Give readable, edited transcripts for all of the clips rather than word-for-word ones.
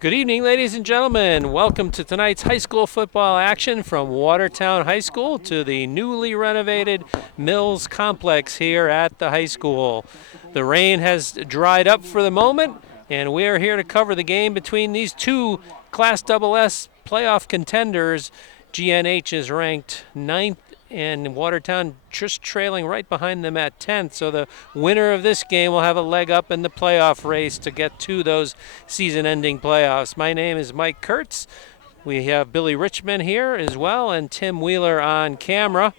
Good evening, ladies and gentlemen. Welcome to tonight's high school football action from Watertown High School to the newly renovated Mills Complex here at the high school. The rain has dried up for the moment, and we are here to cover the game between these two Class SS playoff contenders. GNH is ranked 9th and Watertown just trailing right behind them at 10th. So the winner of this game will have a leg up in the playoff race to get to those season-ending playoffs. My name is Mike Kurtz. We have Billy Richmond here as well and Tim Wheeler on camera.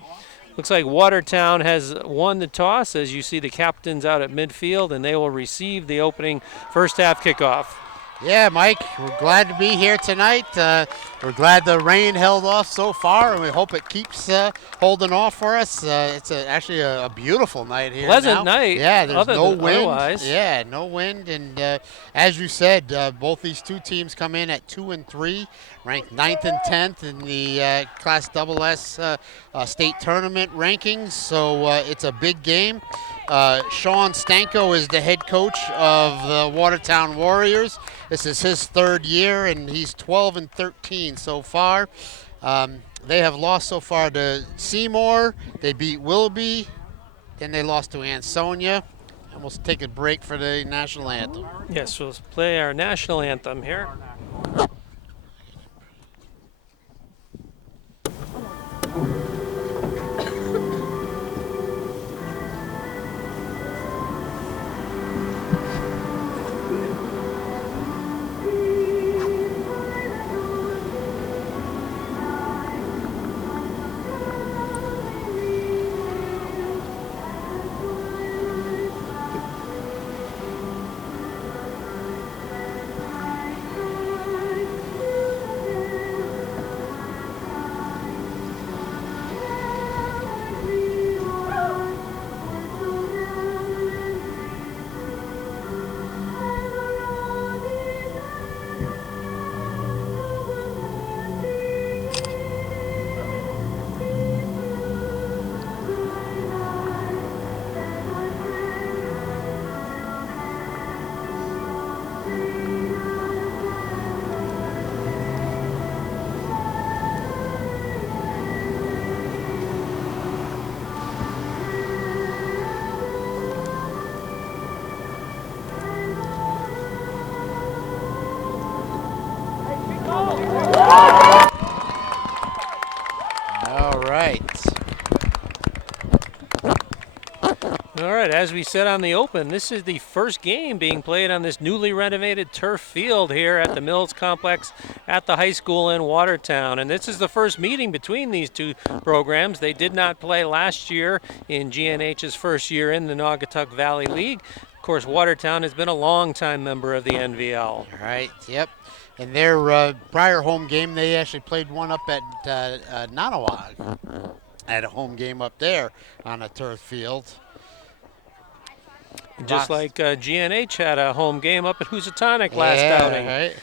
Looks like Watertown has won the toss as you see the captains out at midfield, and they will receive the opening first half kickoff. Yeah, Mike, we're glad to be here tonight. We're glad the rain held off so far, and we hope it keeps holding off for us. It's actually a beautiful night here. Pleasant now. night. Yeah, there's no wind. Otherwise. Yeah, no wind. And as you said, both these two teams come in at 2 and 3, ranked 9th and 10th in the Class SS state tournament rankings. So it's a big game. Sean Stanko is the head coach of the Watertown Warriors. This is his third year, and he's 12 and 13 so far. They have lost so far to Seymour. They beat Willoughby. Then they lost to Ansonia. And we'll take a break for the national anthem. Yes, we'll play our national anthem here. As we said on the open, this is the first game being played on this newly renovated turf field here at the Mills Complex at the high school in Watertown. And this is the first meeting between these two programs. They did not play last year in GNH's first year in the Naugatuck Valley League. Of course, Watertown has been a long-time member of the NVL. Right, yep. And their prior home game, they actually played one up at Nanawag. Had a home game up there on a turf field. Just like GNH had a home game up at Housatonic last outing. Right.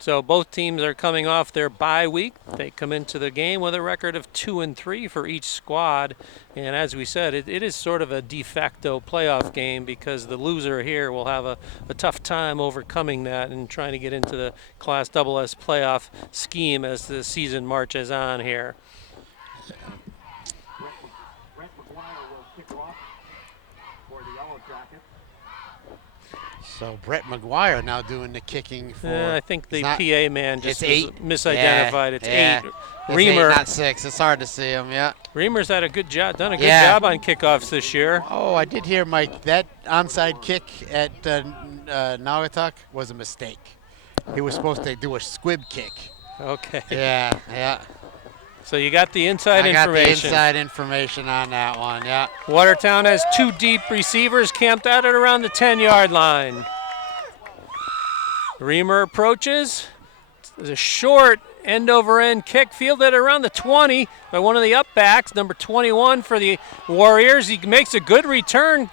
So both teams are coming off their bye week. They come into the game with a record of 2 and 3 for each squad. And as we said, it is sort of a de facto playoff game because the loser here will have a tough time overcoming that and trying to get into the Class SS playoff scheme as the season marches on here. So Brett McGuire now doing the kicking for. I think the PA man just misidentified. Yeah, it's yeah. 8. It's Reamer, 8, not 6. It's hard to see him. Yeah. Reamer's had done a good job on kickoffs this year. Oh, I did hear, Mike, that onside kick at Naugatuck was a mistake. He was supposed to do a squib kick. Okay. Yeah. So you got the inside information. I got the inside information on that one, yeah. Watertown has 2 deep receivers camped out at around the 10-yard line. Reamer approaches. There's a short end-over-end kick fielded around the 20 by one of the up-backs, number 21 for the Warriors. He makes a good return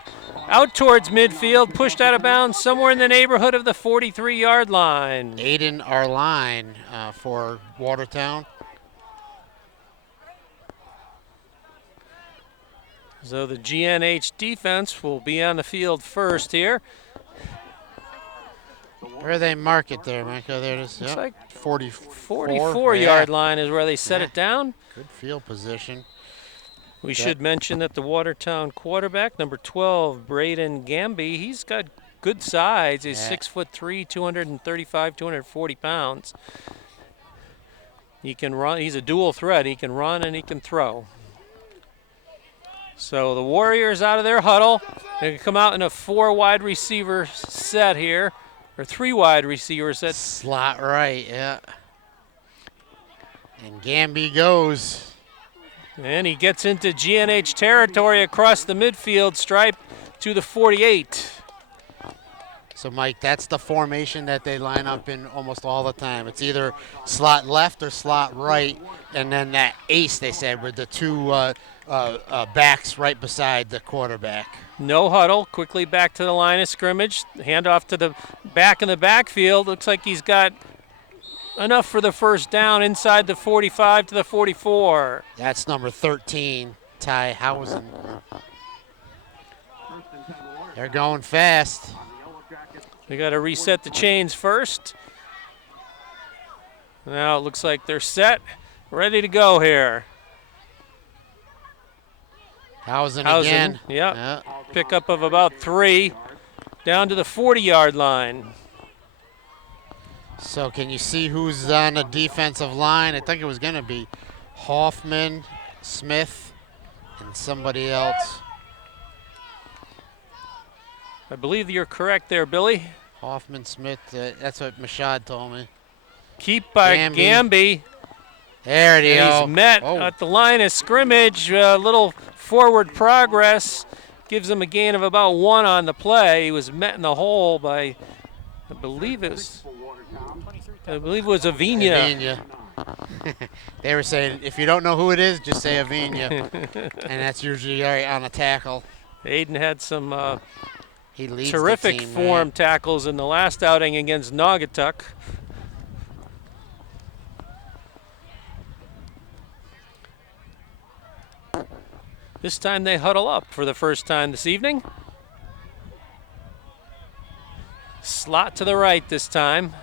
out towards midfield, pushed out of bounds somewhere in the neighborhood of the 43-yard line. Aiden Arline for Watertown. So the GNH defense will be on the field first here. Where they mark it there, Michael? There it is. Looks Yep. like 44. yard line is where they set it down. Good field position. We should mention that the Watertown quarterback, number 12, Braden Gamby, he's got good size. He's 6'3", 235, 240 pounds. He can run. He's a dual threat. He can run and he can throw. So the Warriors out of their huddle. They come out in a 4 wide receiver set here, or 3 wide receiver set. Slot right, yeah. And Gamby goes. And he gets into GNH territory across the midfield stripe to the 48. So, Mike, that's the formation that they line up in almost all the time. It's either slot left or slot right, and then that ace, they said, with the 2 backs right beside the quarterback. No huddle, quickly back to the line of scrimmage. Handoff to the back in the backfield. Looks like he's got enough for the first down inside the 45 to the 44. That's number 13, Ty Housen. They're going fast. They got to reset the chains first. Now it looks like they're set, ready to go here. Housen again. Yep. Yeah. Pickup of about 3 down to the 40-yard line. So can you see who's on the defensive line? I think it was going to be Hoffman, Smith, and somebody else. I believe you're correct there, Billy. Hoffman, Smith, that's what Mashad told me. Keep by Gamby. There it is. He's met at the line of scrimmage. A little forward progress gives him a gain of about 1 on the play. He was met in the hole by, I believe it was Avina. They were saying, if you don't know who it is, just say Avina. And that's usually on a tackle. Aiden had some he leads terrific the team, form tackles in the last outing against Naugatuck. This time they huddle up for the first time this evening. Slot to the right this time.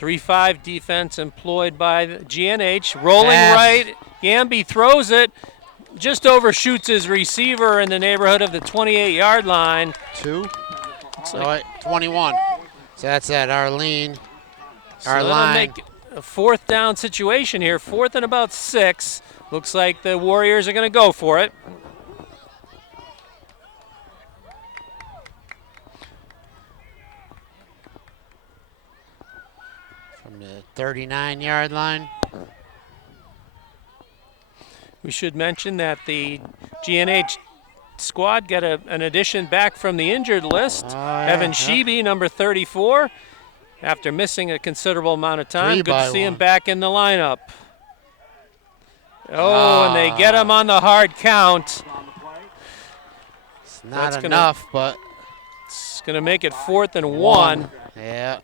3-5 defense employed by GNH. Rolling right. Gamby throws it. Just overshoots his receiver in the neighborhood of the 28-yard line. 21. So that's at Arlene. Our line. Make a 4th down situation here. 4th and about 6. Looks like the Warriors are going to go for it. From the 39-yard line. We should mention that the GNH squad got an addition back from the injured list. Evan Sheeby, number 34, after missing a considerable amount of time. Good to see him back in the lineup. And they get him on the hard count. It's not enough, but it's going to make it 4th and 1. Yeah.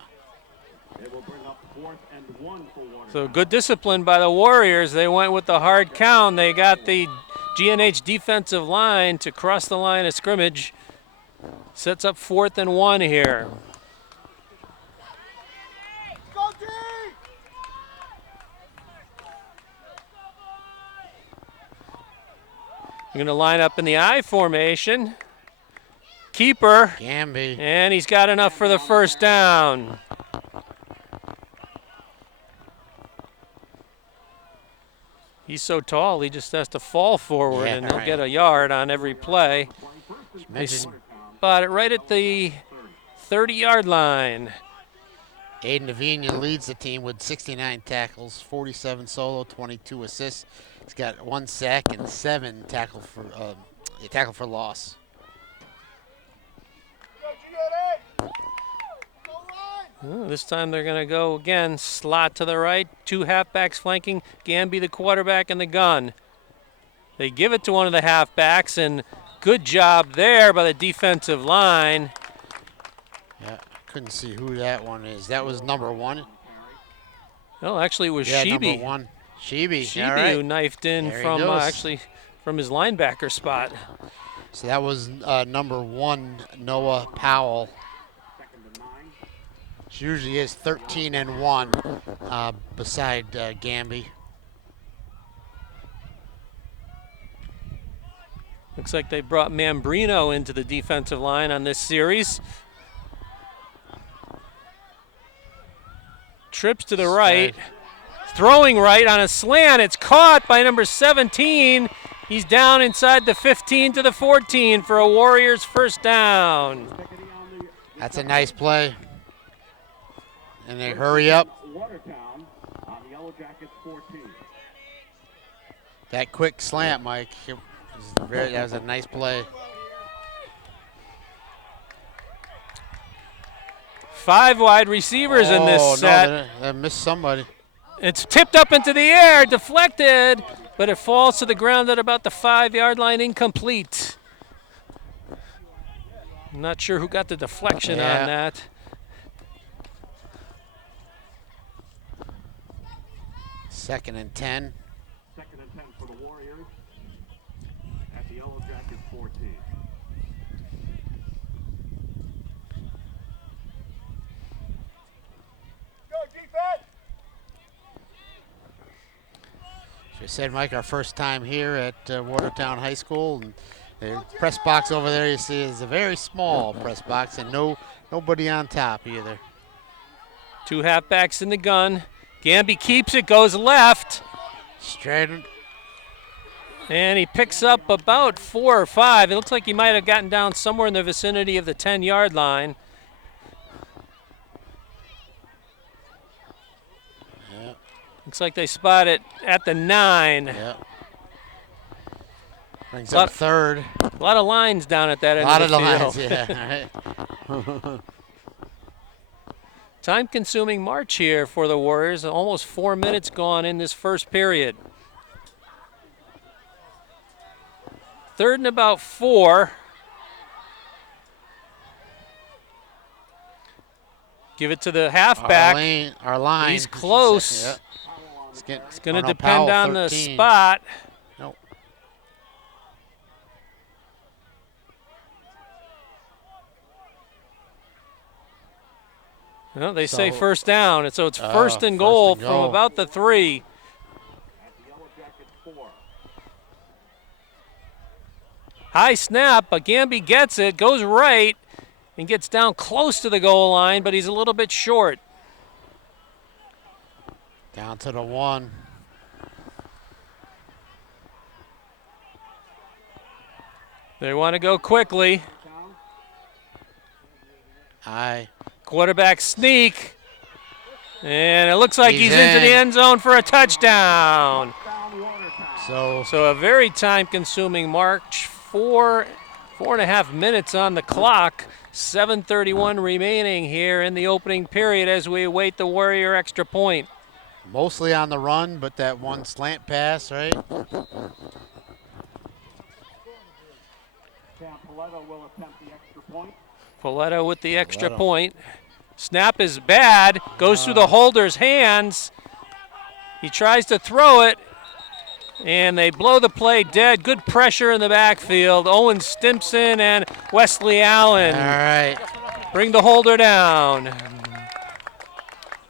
So good discipline by the Warriors. They went with the hard count. They got the GNH defensive line to cross the line of scrimmage. Sets up 4th and 1 here. We're going to line up in the I formation. Keeper. Gamby. And he's got enough for the first down. He's so tall, he just has to fall forward, and he'll get a yard on every play. They spot it right at the 30-yard line. Aiden Avina leads the team with 69 tackles, 47 solo, 22 assists. He's got 1 sack and 7 tackle for loss. This time they're going to go again, slot to the right, 2 halfbacks flanking, Gamby the quarterback and the gun. They give it to one of the halfbacks, and good job there by the defensive line. Yeah, couldn't see who that one is. That was number 1. No, actually it was Sheeby. Number 1. Sheeby, who knifed in from actually from his linebacker spot. So that was number 1, Noah Powell. She usually is 13-1 beside Gamby. Looks like they brought Mambrino into the defensive line on this series. Trips to the right. Throwing right on a slant. It's caught by number 17. He's down inside the 15 to the 14 for a Warriors first down. That's a nice play. And they hurry up. Watertown on the Yellow Jackets 14. That quick slant, Mike. That was a nice play. 5 wide receivers in this set. No, they missed somebody. It's tipped up into the air, deflected, but it falls to the ground at about the 5-yard line, incomplete. I'm not sure who got the deflection on that. Second and 10. Second and 10 for the Warriors at the Yellow Jackets 14. Go defense! As I said, Mike, our first time here at Watertown High School. And the press box over there you see is a very small press box and nobody on top either. 2 halfbacks in the gun. Gamby keeps it, goes left. Straight. And he picks up about 4 or 5. It looks like he might have gotten down somewhere in the vicinity of the 10-yard line. Yep. Looks like they spot it at the 9. Yep. Brings up third. A lot of lines down at that end A lot of the lines, field. yeah. Right. Time-consuming march here for the Warriors. Almost 4 minutes gone in this first period. 3rd and about 4. Give it to the halfback. Our line. He's close. Yep. It's going to depend on the spot. Nope. Well, they say first down, and so it's first and goal from about the 3. At the Yellow Jackets 4. High snap, but Gamby gets it, goes right, and gets down close to the goal line, but he's a little bit short. Down to the 1. They want to go quickly. Quarterback sneak. And it looks like he's into the end zone for a touchdown. So a very time-consuming march. 4.5 minutes on the clock. 7:31 remaining here in the opening period as we await the Warrior extra point. Mostly on the run, but that one slant pass, right? Paletto will attempt the extra point. Paletto with the extra point. Snap is bad, goes through the holder's hands. He tries to throw it, and they blow the play dead. Good pressure in the backfield. Owen Stimpson and Wesley Allen. All right. Bring the holder down.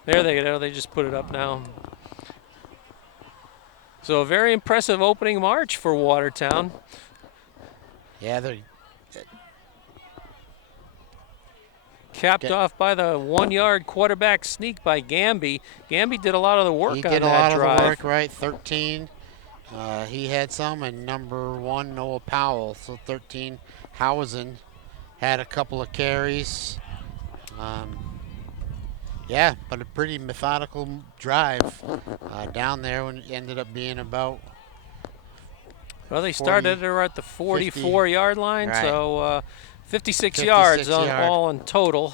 There they go. They just put it up now. So a very impressive opening march for Watertown. Yeah, they're capped off by the 1-yard quarterback sneak by Gamby. Gamby did a lot of the work on that drive. He did a lot of the work, right? 13. He had some, and number 1, Noah Powell. So 13, Housen had a couple of carries. Yeah, but a pretty methodical drive down there when it ended up being about. Well, they started at the 44-yard line, right. so 56 yards all in total.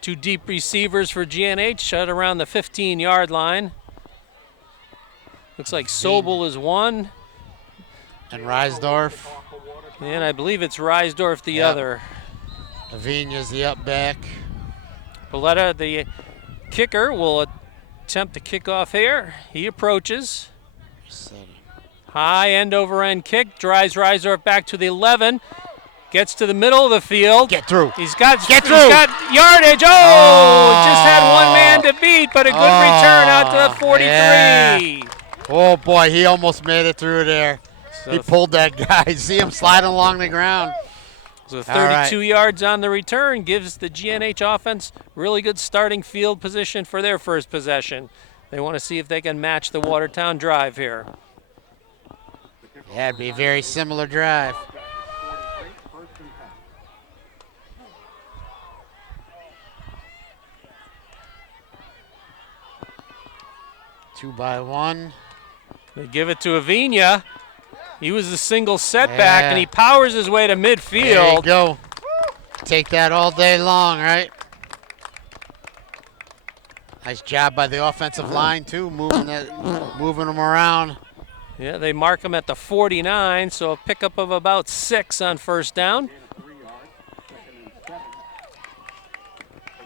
2 deep receivers for GNH at around the 15-yard line. Looks like Sobel is 1. And Reisdorf. And I believe it's Reisdorf the other. Avina's the up back. Paletto, the kicker, will attempt to kick off here. He approaches. High end over end kick, drives Reisdorf back to the 11. Gets to the middle of the field. Get through. He's got Get he's through. got yardage. Oh, just had one man to beat, but a good return out to the 43. Yeah. Oh boy, he almost made it through there. So, He pulled that guy. See him sliding along the ground. so 32 yards on the return gives the GNH offense really good starting field position for their first possession. They want to see if they can match the Watertown drive here. Yeah, it'd be a very similar drive. 2 by 1. They give it to Avina. He was the single setback, and he powers his way to midfield. There you go. Take that all day long, right? Nice job by the offensive line too, moving them around. Yeah, they mark him at the 49, so a pickup of about 6 on first down.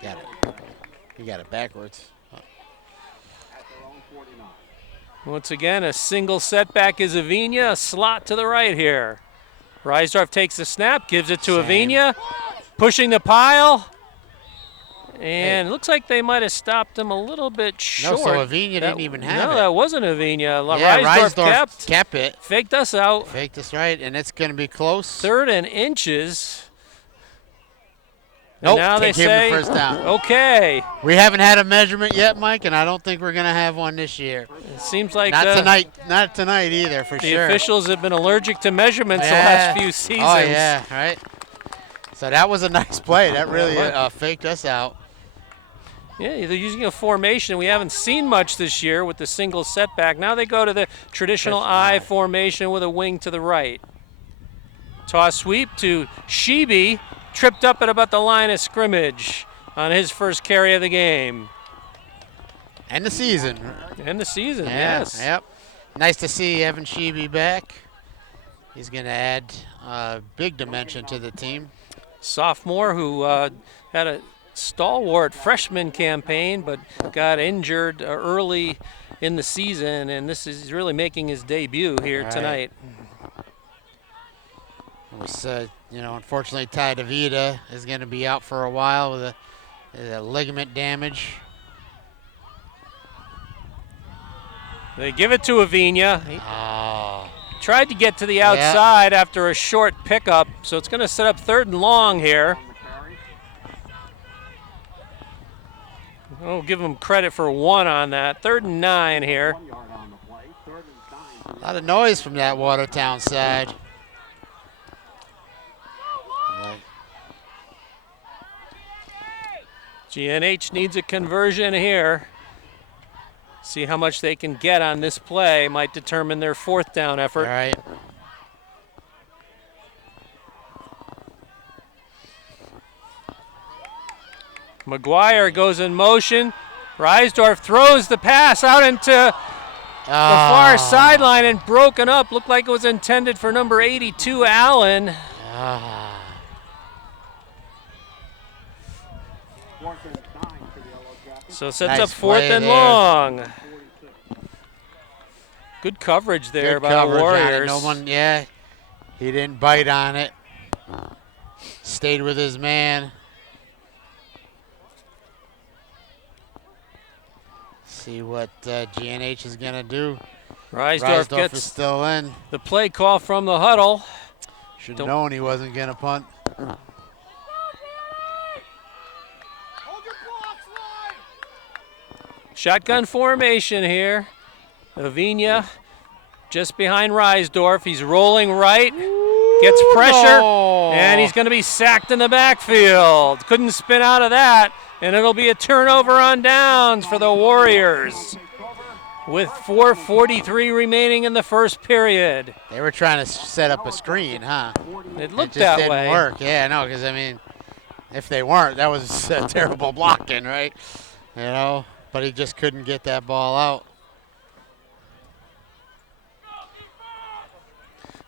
Got it. You got it backwards. Once again, a single setback is Avina, a slot to the right here. Reisdorf takes the snap, gives it to Avina, pushing the pile. And it looks like they might have stopped him a little bit short. No, so Avina didn't even have it. No, that wasn't Avina. Yeah, Reisdorf kept it. Faked us out. Faked us right, and it's going to be close. 3rd and inches. Nope, now they gave him say, the first down. Okay. We haven't had a measurement yet, Mike, and I don't think we're going to have one this year. It seems like Not tonight either, for the sure. officials have been allergic to measurements the last few seasons. Oh, yeah, right. So that was a nice play. That really faked us out. Yeah, they're using a formation we haven't seen much this year with the single setback. Now they go to the traditional I formation with a wing to the right. Toss sweep to Sheeby, tripped up at about the line of scrimmage on his first carry of the game. And the season. And the season, yeah, yes. Yep. Nice to see Evan Sheeby back. He's going to add a big dimension to the team. Sophomore who had a stalwart freshman campaign but got injured early in the season, and this is really making his debut here tonight. It was, unfortunately, Ty DeVita is going to be out for a while with a ligament damage. They give it to Avina. Tried to get to the outside after a short pickup, so it's going to set up 3rd and long here. I'll give him credit for 1 on that. 3rd and 9 here. A lot of noise from that Watertown side. GNH needs a conversion here. See how much they can get on this play. Might determine their 4th down effort. All right. McGuire goes in motion. Reisdorf throws the pass out into the far sideline and broken up. Looked like it was intended for number 82, Allen. So sets up 4th and long. Good coverage there by the Warriors. No one, he didn't bite on it. Stayed with his man. See what GNH is going to do. Reisdorf gets is still in. The play call from the huddle. Should have known he wasn't going to punt. Shotgun formation here. Avina just behind Reisdorf. He's rolling right, gets pressure, and he's going to be sacked in the backfield. Couldn't spin out of that, and it'll be a turnover on downs for the Warriors with 4:43 remaining in the first period. They were trying to set up a screen, huh? It looked just that didn't way. work. Yeah, no, because, I mean, if they weren't, that was terrible blocking, right? You know, but he just couldn't get that ball out.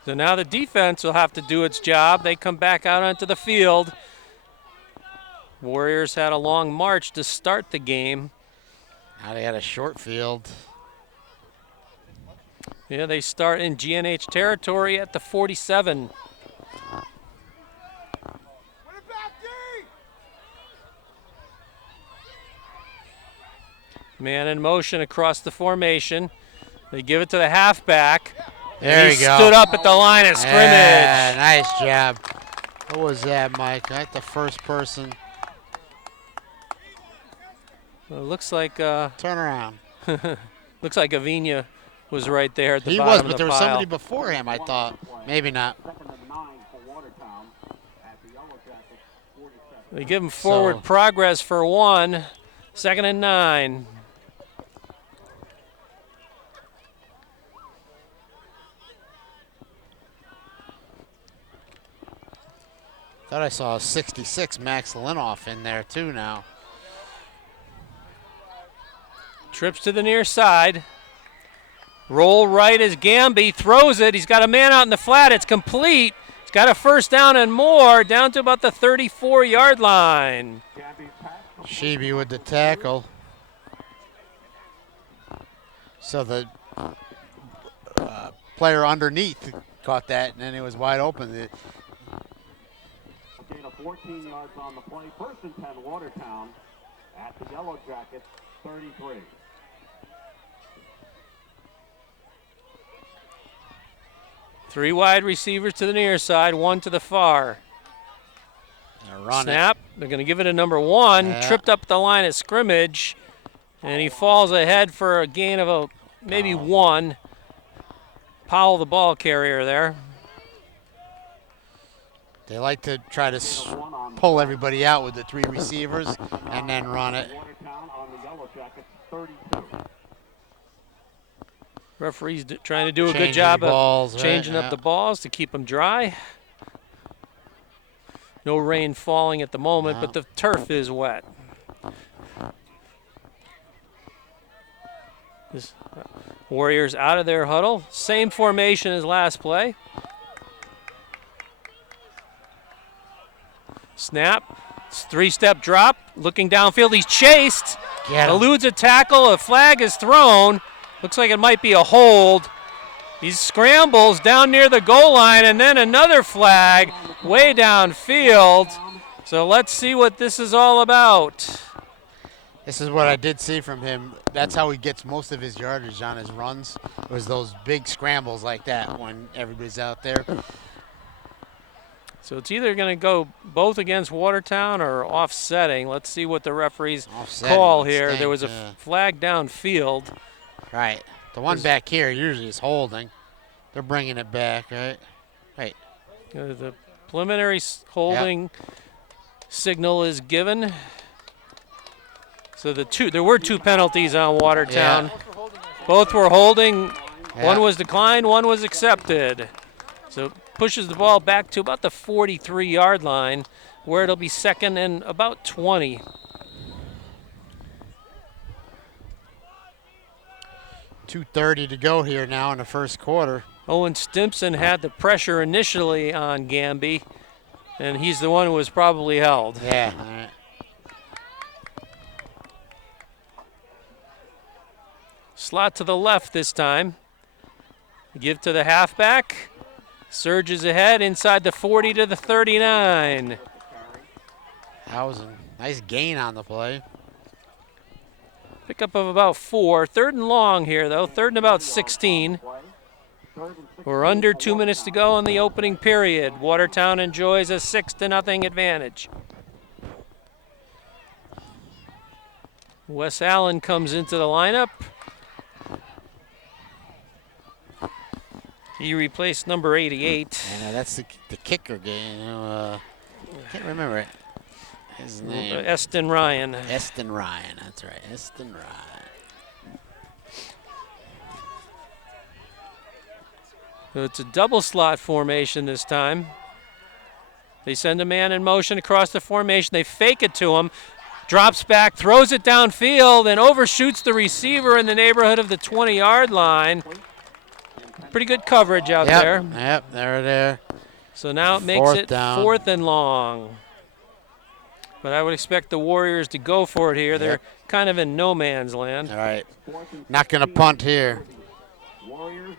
So now the defense will have to do its job. They come back out onto the field. Warriors had a long march to start the game. Now they had a short field. Yeah, they start in GNH territory at the 47. Man in motion across the formation. They give it to the halfback. There he you go. stood up at the line of scrimmage. Yeah, nice job. What was that, Mike? Not the first person. Well, it looks like Turn around. looks like Avina was right there at the He bottom was, of but the there was pile. somebody before him, I thought. Maybe not. 2nd and 9 for Watertown at the Yellow Jackets 47. They give him forward So- progress for 1. 2nd and 9. Thought I saw a 66 Max Linoff in there too now. Trips to the near side. Roll right as Gamby throws it. He's got a man out in the flat. It's complete. He's got a first down and more, down to about the 34-yard line. Sheeby with the tackle. So the player underneath caught that, and then it was wide open. Gain of 14 yards on the play. 1st and 10 Watertown at the Yellow Jackets 33. Three wide receivers to the near side, 1 to the far. Run Snap. They're going to give it to number 1. Yeah. Tripped up the line of scrimmage, and he falls ahead for a gain of maybe 1. Powell, the ball carrier there. They like to try to pull everybody out with the 3 receivers and then run it. Watertown on the Yellow Jackets 32. Referee's trying to do a good Changing job balls, of right? changing up Yeah. the balls to keep them dry. No rain falling at the moment, No. but the turf is wet. Warriors out of their huddle. Same formation as last play. Snap. It's 3-step drop. Looking downfield. He's chased. Get him. Eludes a tackle. A flag is thrown. Looks like it might be a hold. He scrambles down near the goal line, and then another flag way downfield. So let's see what this is all about. This is what I did see from him. That's how he gets most of his yardage on his runs. It was those big scrambles like that when everybody's out there. So it's either going to go both against Watertown or offsetting. Let's see what the referees Offsetting call would here. stink, There was a yeah. flag downfield. Right. The one back here usually is holding. They're bringing it back, right? Right. The preliminary holding signal is given. So there were 2 penalties on Watertown. Both were holding. Yeah. One was declined, one was accepted. So pushes the ball back to about the 43-yard line, where it'll be 2nd and about 20. .230 to go here now in the first quarter. Owen Stimson had the pressure initially on Gamby, and he's the one who was probably held. Yeah. All right. Slot to the left this time. Give to the halfback. Surges ahead inside the 40 to the 39. That was a nice gain on the play. Pickup of about 4. 3rd and long here, though. 3rd and about 16. We're under 2 minutes to go in the opening period. Watertown enjoys a 6-0 advantage. Wes Allen comes into the lineup. He replaced number 88. And that's the kicker game. I can't remember it. His name. Eston Ryan. Eston Ryan. That's right. Eston Ryan. So it's a double slot formation this time. They send a man in motion across the formation. They fake it to him. Drops back, throws it downfield, and overshoots the receiver in the neighborhood of the 20-yard line. Pretty good coverage out there. Yep, there. So now it makes Fourth it down. 4th and long. But I would expect the Warriors to go for it here. They're kind of in no man's land. All right. Not going to punt here. Warriors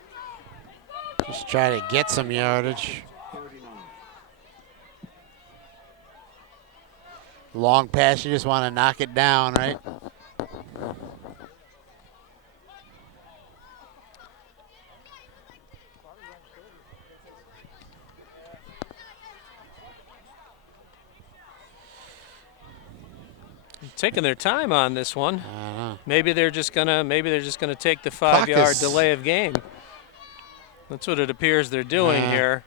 Just try to get some yardage. 39. Long pass, you just want to knock it down, right? taking their time on this one. Uh-huh. Maybe they're just gonna take the 5-yard delay of game. That's what it appears they're doing here.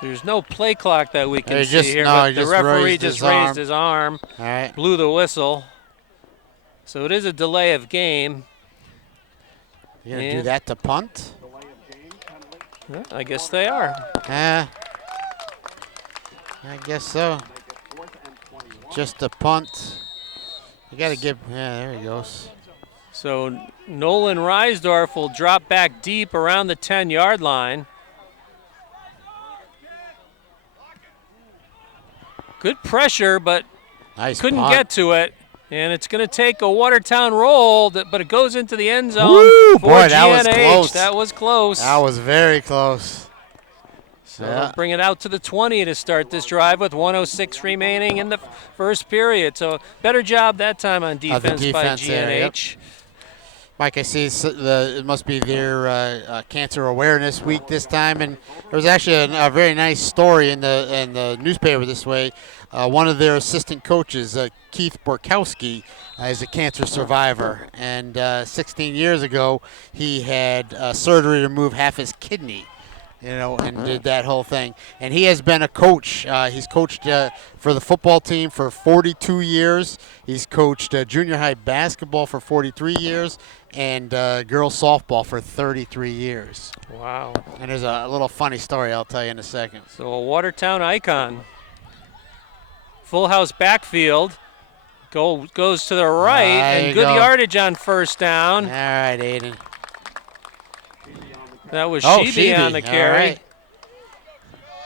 There's no play clock that we can see here, but the referee just raised his arm, All right. blew the whistle. So it is a delay of game. You're going to do that to punt? Yeah, I guess they are. I guess so. Just a punt. You got to give, there he goes. So Nolan Reisdorf will drop back deep around the 10-yard line. Good pressure, but couldn't get to it. And it's going to take a Watertown roll, but it goes into the end zone. Woo, for boy, GNH. that was close. That was close. That was very close. So they'll bring it out to the 20 to start this drive with 1:06 remaining in the first period. So better job that time on defense by GNH. There, yep. Mike, I see it must be their cancer awareness week this time, and there was actually a very nice story in the newspaper this way. One of their assistant coaches, Keith Borkowski, is a cancer survivor, and 16 years ago he had surgery to remove half his kidney. And did that whole thing. And he has been a coach. He's coached for the football team for 42 years. He's coached junior high basketball for 43 years and girls softball for 33 years. Wow. And there's a little funny story I'll tell you in a second. So a Watertown icon. Full house backfield. Goes to the right, and good yardage on first down. All right, Aiden. That was Sheeby on the carry. Right.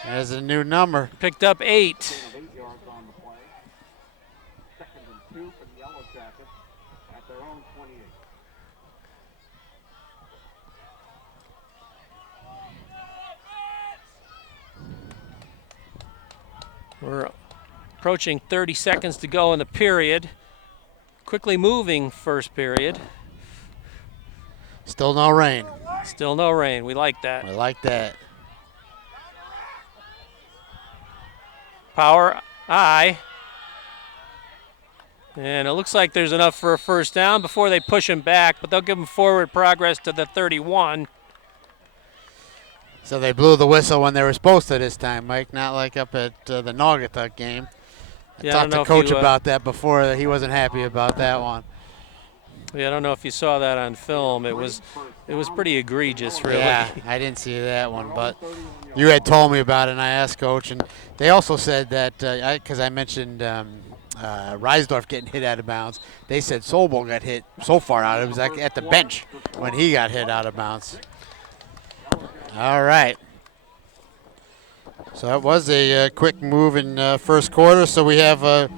There's a new number. Picked up 8. 8 yards on the play. 2nd and 2 for the Yellow Jackets at their own 28. We're approaching 30 seconds to go in the period. Quickly moving first period. Still no rain. Still no rain. We like that. We like that. Power I. And it looks like there's enough for a first down before they push him back, but they'll give him forward progress to the 31. So they blew the whistle when they were supposed to this time, Mike, not like up at the Naugatuck game. I talked to Coach about that before. He wasn't happy about that one. Yeah, I don't know if you saw that on film. It was pretty egregious, really. Yeah, I didn't see that one, but you had told me about it, and I asked Coach, and they also said that because I mentioned Reisdorf getting hit out of bounds, they said Sobel got hit so far out. It was like at the bench when he got hit out of bounds. All right. So that was a quick move in first quarter. So we have